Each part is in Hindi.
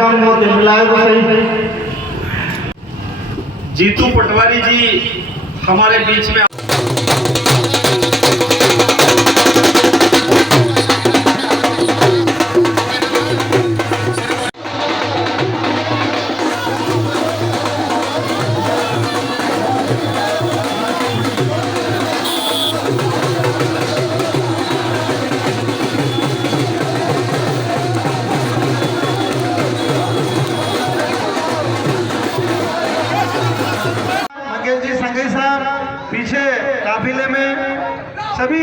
काम होते मिलाए तो सही। जीतू पटवारी जी हमारे बीच में पीछे काफिले में सभी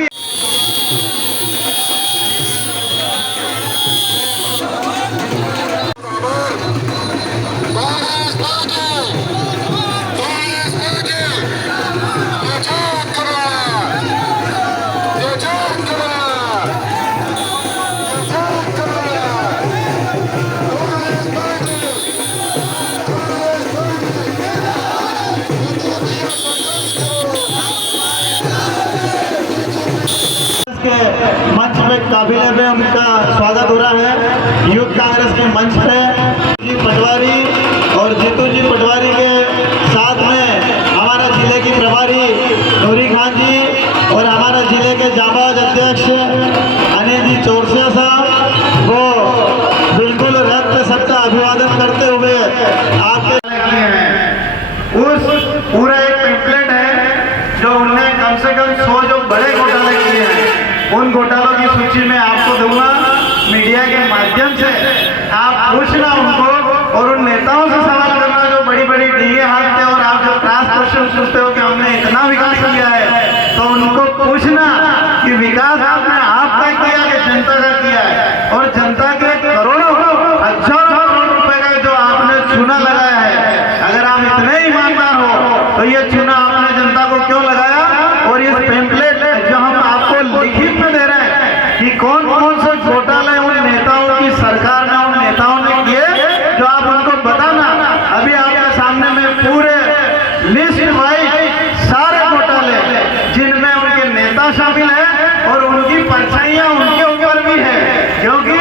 मंच में काफिले में उनका स्वागत हो रहा है। यूथ कांग्रेस के मंच पे जी पटवारी और जीतू जी पटवारी के साथ में हमारा जिले की प्रभारी नूरी खान जी और हमारा जिले के जाबाज अध्यक्ष अनिल जी चौरसिया साहब, वो बिल्कुल रथ पे सबका अभिवादन करते हुए आपके उस पूरा एक पेम्पलेट है जो उनने कम से कम 100 जो बड़े घोटाले किए हैं उन घोटालों की सूची में आपको दूंगा। मीडिया के माध्यम से आप पूछना उनको और उन नेताओं से सवाल करना जो बड़ी बड़ी डीगे हाथते और आप जो क्रॉस क्वेश्चन पूछते हो कि हमने इतना विकास किया है, तो उनको पूछना कि विकास आपने आपका किया कि जनता का किया है, और जनता के करोड़ों हजारों करोड़ रुपए का जो आपने चूना लगाया है। अगर आप इतने ईमानदार हो तो ये चूना आपने जनता को क्यों लगाया? और इस पेम्पलेट जो हम आपको लिखित में दे रहे हैं कि कौन कौन से घोटाले उन नेताओं की सरकार ने उन नेताओं ने किए, जो आप उनको बताना। अभी आपके सामने में पूरे लिस्ट वाइज सारे घोटाले जिनमें उनके नेता शामिल हैं और उनकी परछाइयां उनके ऊपर भी है, क्योंकि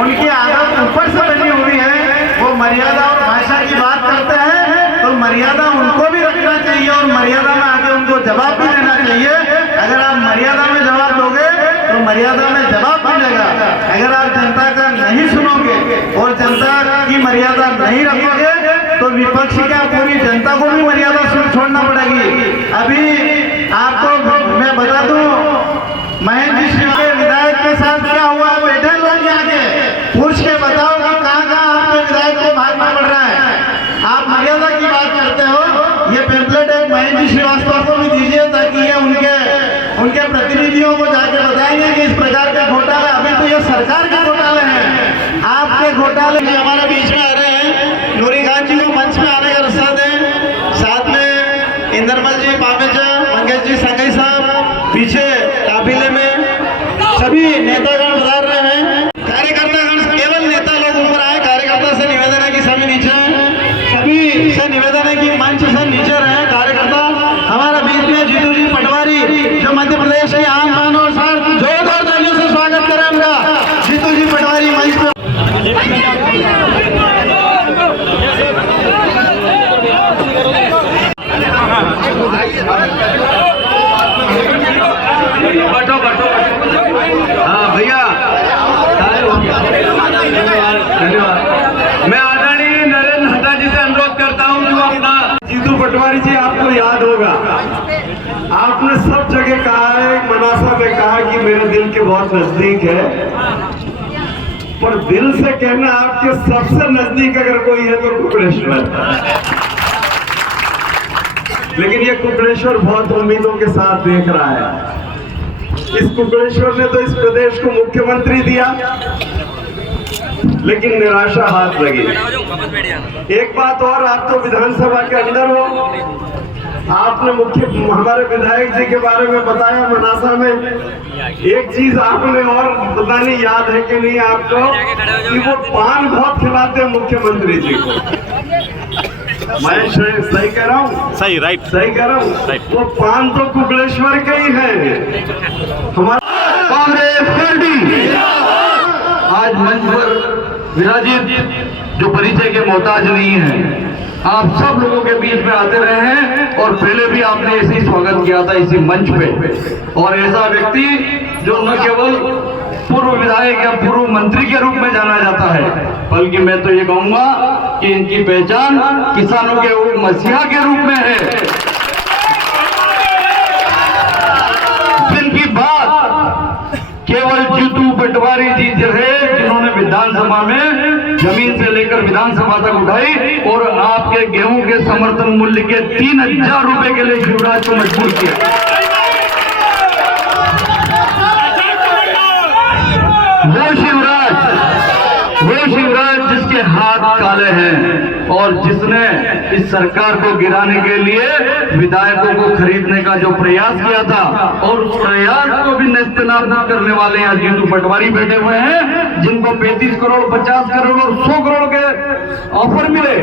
उनकी आदत ऊपर से बनी हुई है। वो मर्यादा और भाषा की बात करते हैं तो मर्यादा उनको भी रखना चाहिए और मर्यादा में आके उनको जवाब भी देना चाहिए। अगर आप मर्यादा में जवाब दोगे तो मर्यादा में जवाब मिलेगा। अगर आप जनता का नहीं सुनोगे और जनता की मर्यादा नहीं रखोगे तो विपक्ष क्या पूरी जनता को भी मर्यादा छोड़ना पड़ेगी। अभी आपको मैं बता दूं, महेंद्र जी के विधायक के साथ क्या हुआ, बैठे लोग यहाँ के पूछ के बताओ कि कहाँ आपके विधायक को भागना पड़ रहा है। आप मर्यादा की बात करते हो। ये पेम्पलेट एक महेंद्र जी श्रीवास्तव को भी दीजिए ताकि ये उनके प्रतिनिधियों को जाके बताएंगे कि इस प्रकार के घोटाले, अभी तो ये सरकार के घोटाले हैं, आपके घोटाले हमारे बीच में आ रहे हैं। नूरी खान जी को मंच में आने का रास्ता दें, साथ में इंद्रमल जी पामेजा, मंगेश जी संगई साहब, पीछे काफिले में सभी नेतागण बता रहे हैं। कार्यकर्तागण, केवल नेता लोग ऊपर आए, कार्यकर्ता से निवेदन है कि सभी नीचे, सभी से निवेदन है कि मंच से नीचे रहे कार्यकर्ता। हमारा बीच में जीतू जी पटवारी जो मध्य प्रदेश के आम मान और जोरदार तालियों से स्वागत करें उनका। जीतू जी पटवारी मंच पे बैठो। हाँ भैया, धन्यवाद। मैं आदरणीय नरेंद्र हड्डा जी से अनुरोध करता हूँ कि वो अपना जीतू पटवारी जी, आपको याद होगा आपने सब जगह कहा है, मनासा में कहा कि मेरे दिल के बहुत नजदीक है, पर दिल से कहना आपके सबसे नजदीक अगर कोई है तो कुकड़ेश्वर। लेकिन ये कुकड़ेश्वर बहुत उम्मीदों के साथ देख रहा है। इस कुकड़ेश्वर ने तो इस प्रदेश को मुख्यमंत्री दिया, लेकिन निराशा हाथ लगी। एक बात और, आप तो विधानसभा के अंदर हो, आपने हमारे विधायक जी के बारे में बताया मनासा में। एक चीज आपने और पता नहीं याद है कि नहीं आपको, कि वो पान बहुत खिलाते हैं मुख्यमंत्री जी को। मैं सही कह रहा हूँ? सही, राइट, सही कह रहा हूँ। वो पान तो कुकड़ेश्वर के ही है। हमारा कांग्रेस पार्टी आज मंच पर विराजित जो परिचय के मोहताज नहीं है, आप सब लोगों के बीच में आते रहे हैं और पहले भी आपने ऐसे ही स्वागत किया था इसी मंच पे। और ऐसा व्यक्ति जो न केवल पूर्व विधायक या पूर्व मंत्री के रूप में जाना जाता है, बल्कि मैं तो ये कहूंगा कि इनकी पहचान किसानों के मसीहा के रूप में है, जिनकी बात केवल जीतू पटवारी जी रहे, जिन्होंने विधानसभा में जमीन से लेकर विधानसभा तक उठाई और आपके गेहूं के समर्थन मूल्य के 3000 रुपए के लिए शिवराज को मजबूर किया। वो शिवराज जिसके हाथ काले हैं और जिसने इस सरकार को गिराने के लिए विधायकों को खरीदने का जो प्रयास किया था, और उस प्रयास को भी नेस्तनाबूद करने वाले यहाँ जीतू पटवारी बैठे हुए हैं, जिनको 35 करोड़ 50 करोड़ और 100 करोड़ के ऑफर मिले।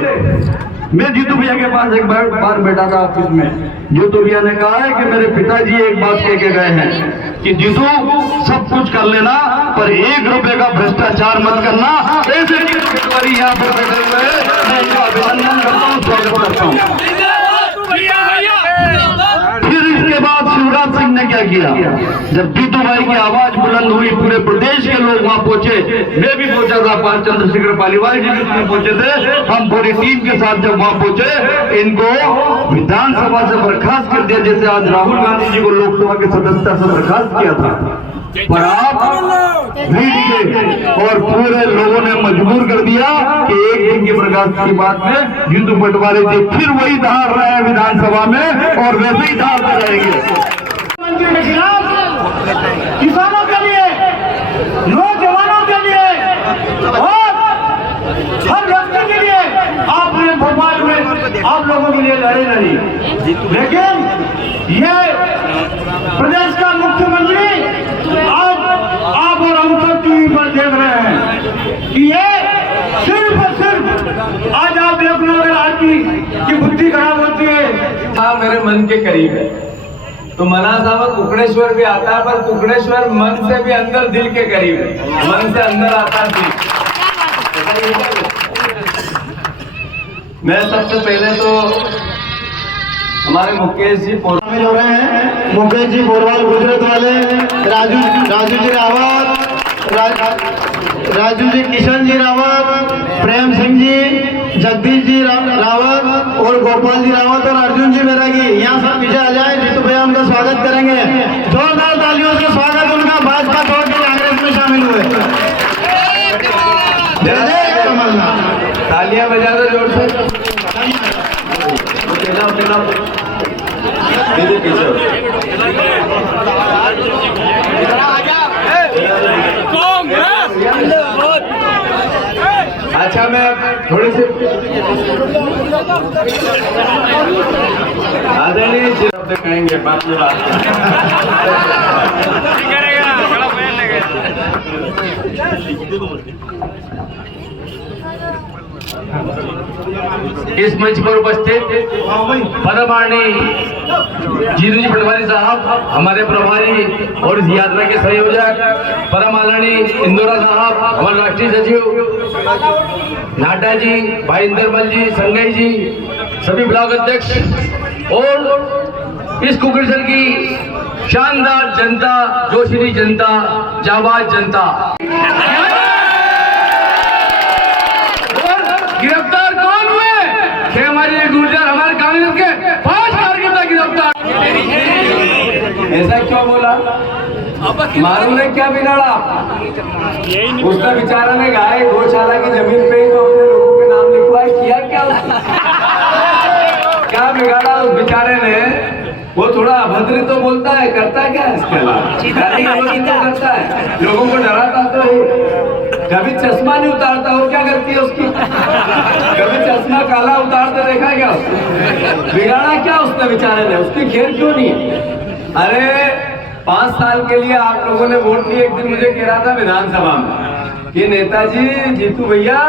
मैं जीतू भैया के पास एक बार बैठा था ऑफिस में। जीतू भैया ने कहा है कि मेरे पिताजी एक बात कह के गए हैं कि जीतू सब कुछ कर लेना पर 1 रुपए का भ्रष्टाचार मत करना। ऐसे जीतू पटवारी यहाँ पर बैठे हुए हैं, मैं इनका अभिनंदन करता हूँ, स्वागत करता हूँ। फिर इसके बाद शिवराज सिंह ने क्या किया, जब जीतू भाई की आवाज बुलंद हुई, पूरे प्रदेश के लोग वहां पहुंचे, मैं भी पहुंचा था, पाल चंद्रशेखर पालीवाल जी भी उसमें पहुंचे थे, हम पूरी टीम के साथ जब वहां पहुंचे, इनको विधानसभा से बर्खास्त कर दिया, जैसे आज राहुल गांधी जी को लोकसभा की सदस्यता से बर्खास्त किया था। पर आप मीडिया और पूरे लोगों ने मजबूर कर दिया कि एक दिन की बर्खास्त की बात में जीतू पटवारी जी फिर वही धार रहे हैं विधानसभा में और वैसे ही धारते रहेंगे। मंत्री के खिलाफ किसानों के लिए, नौजवानों के लिए और हर व्यक्ति के लिए आपने भोपाल में आप लोगों के लिए लड़े नहीं, लेकिन ये प्रदेश का मुख्यमंत्री आप और हम सब टीवी पर देख रहे हैं कि ये सिर्फ और सिर्फ आज आप देख लो, अगर आदमी की बुद्धि खराब होती है। हाँ, मेरे मन के करीब है। तो मना साहब कुकड़ेश्वर भी आता है, पर कुकड़ेश्वर मन से भी अंदर दिल के करीब है, मन से अंदर आता है दिल। मैं सबसे पहले तो हमारे मुकेश जी शामिल हो रहे हैं, मुकेश जी बोरवाल गुजरात वाले, राजू जी रावत, राजू जी किशन जी रावत, प्रेम सिंह जी, जगदीश जी रावत और गोपाल जी रावत और अर्जुन जी बैरागी, यहाँ सब पीछे आ जाए। जीतू भैया उनका स्वागत करेंगे, जोरदार तालियों से स्वागत उनका। भाजपा छोड़ के कांग्रेस में शामिल हुए। जय कमलनाथ, तालियां बजा दो जोर से। अच्छा, मैं थोड़ी सी आदरणीय शब्द कहेंगे, बात की बात इस मंच पर उपस्थित पदमानी जीतू जी पटवारी साहब, हमारे प्रभारी और इस यात्रा के संयोजक परम आदरणीय इंदौरा साहब, हमारे राष्ट्रीय सचिव नाडा जी, भाई इंदरमल जी, संगई जी, सभी ब्लॉक अध्यक्ष और इस कुकड़ेश्वर की शानदार जनता, जोशीली जनता, जाबाज जनता। गिरफ्तार कौन हुए? हमारे गुर्जर, हमारे कांग्रेस के 5 कार्यकर्ता गिरफ्तार। ऐसा क्यों बोला? मारू ने क्या बिगाड़ा? उसका बेचारा ने गाय गौशाला की जमीन पे ही तो अपने लोगों के नाम लिखवाए, किया क्या उसने? क्या बिगाड़ा उस बेचारे ने? वो थोड़ा अभद्र तो बोलता है, करता क्या है इसके अलावा? करता है, लोगों को डराता तो है। कभी चश्मा नहीं उतारता, और क्या करती है उसकी? कभी चश्मा काला उतारते देखा क्या? बिगाड़ा क्या उसने बेचारे ने? उसकी खेर क्यों नहीं? अरे 5 साल के लिए आप लोगों ने वोट दिए। एक दिन मुझे कह रहा था विधानसभा में कि नेताजी जीतू भैया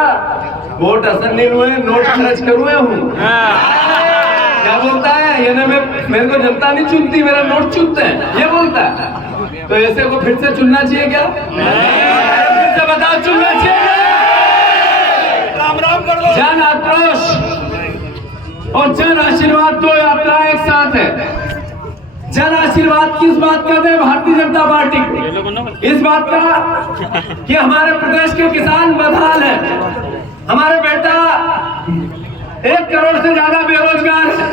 वोट असल नहीं हुए, नोट खर्च करुए हूँ। क्या बोलता है? ये ना मेरे को जनता नहीं चुनती, मेरा नोट चुनते हैं, ये बोलता है। तो ऐसे को फिर से चुनना चाहिए क्या? फिर से बताओ, चुनना चाहिए? जन आक्रोश और जन आशीर्वाद दो यात्राएं एक साथ है। जन आशीर्वाद किस बात का दे? भारतीय जनता पार्टी को इस बात का कि हमारे प्रदेश के किसान बदहाल है, हमारे बेटा 1 करोड़ से ज्यादा बेरोजगार है,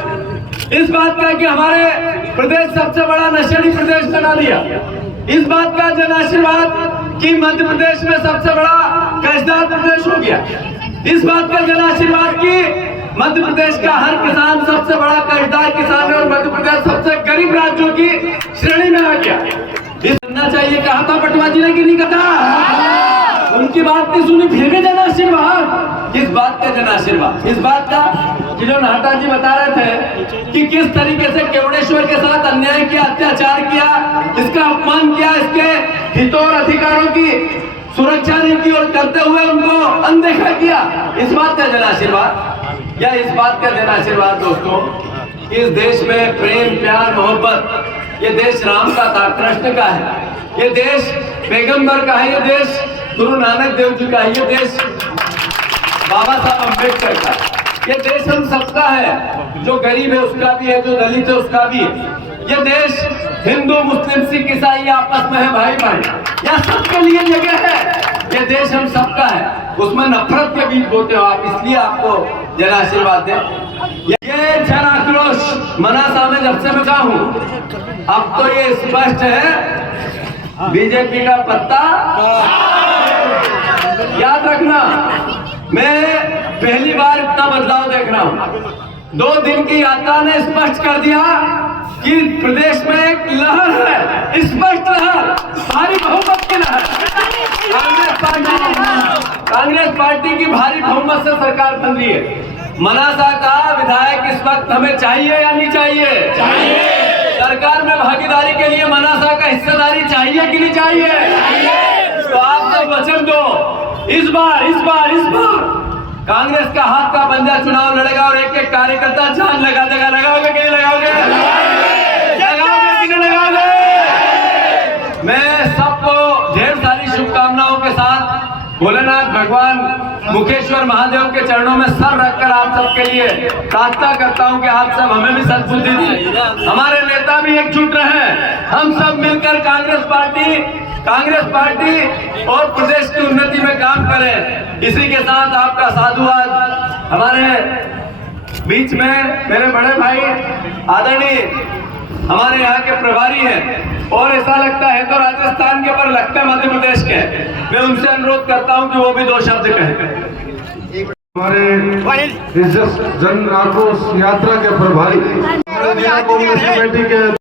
इस बात का कि हमारे प्रदेश सबसे बड़ा नशेड़ी प्रदेश बना दिया, इस बात का जन आशीर्वाद कि मध्य प्रदेश में सबसे बड़ा कर्जदार प्रदेश हो गया, इस बात का जन आशीर्वाद कि मध्य प्रदेश का हर किसान सबसे बड़ा कर्जदार किसान है और मध्य प्रदेश सबसे गरीब राज्यों की श्रेणी में आ गया। इस सुनना चाहिए, कहा था पटवा जी ने कि नहीं कहा? उनकी बात नहीं सुनी, फिर भी जन आशीर्वाद। किस बात का जन आशीर्वाद? इस बात का कि जो नाहटा जी बता रहे थे कि किस तरीके से केवड़ेश्वर के साथ अन्याय किया, अत्याचार किया, इसका अपमान किया, इसके हितों और अधिकारों की सुरक्षा नहीं की और करते हुए उनको अनदेखा किया, इस बात का जन आशीर्वाद या इस बात का जन आशीर्वाद? दोस्तों, इस देश में प्रेम, प्यार, मोहब्बत, ये देश राम का था, कृष्ण का है, ये देश पैगंबर का है, ये देश गुरु नानक देव जी का है, ये देश बाबा साहब अम्बेडकर का है, ये देश हम सबका है, जो गरीब है उसका भी है, जो दलित है उसका भी है, ये देश हिंदू, मुस्लिम, सिख, ईसाई आपस में है भाई भाई, यह सबके लिए जगह है, ये देश हम सबका है, उसमें नफरत के बीच बोते हो आप, इसलिए आपको जन आशीर्वाद दे। ये जन आक्रोश मनासा में जब से मैं कहा हूं, अब तो ये स्पष्ट है बीजेपी का पत्ता। याद रखना, मैं पहली बार इतना बदलाव देख रहा हूं। 2 दिन की यात्रा ने स्पष्ट कर दिया कि प्रदेश में एक लहर है, स्पष्ट लहर, भारी बहुमत की लहर। कांग्रेस पार्टी की भारी बहुमत से सरकार बन रही है। मनासा का विधायक इस वक्त हमें चाहिए या नहीं चाहिए? चाहिए। सरकार में भागीदारी के लिए मनासा का हिस्सेदारी चाहिए कि नहीं चाहिए? तो आप सब वचन दो, इस बार कांग्रेस का हाथ का पंजा चुनाव लड़ेगा और एक एक कार्यकर्ता जान लगा देगा। लगाओगे कि नहीं लगाओगे? लगाओगे कि नहीं लगाओगे? मैं सबको ढेर सारी शुभकामनाओं के साथ भोलेनाथ भगवान मुकेश्वर महादेव के चरणों में सर रखकर आप सबके लिए प्रार्थना करता हूं कि आप सब हमें भी सद्बुद्धि दें, हमारे नेता भी एकजुट रहे, हम सब मिलकर कांग्रेस पार्टी और प्रदेश की उन्नति में काम करें। इसी के साथ आपका साधुवाद। हमारे बीच में मेरे बड़े भाई आदरणीय हमारे यहाँ के प्रभारी हैं और ऐसा लगता है तो राजस्थान के, पर लगता है मध्य प्रदेश के, मैं उनसे अनुरोध करता हूं कि वो भी 2 शब्द कहें। हमारे इस जन आक्रोश यात्रा के प्रभारी जिला कांग्रेस कमेटी के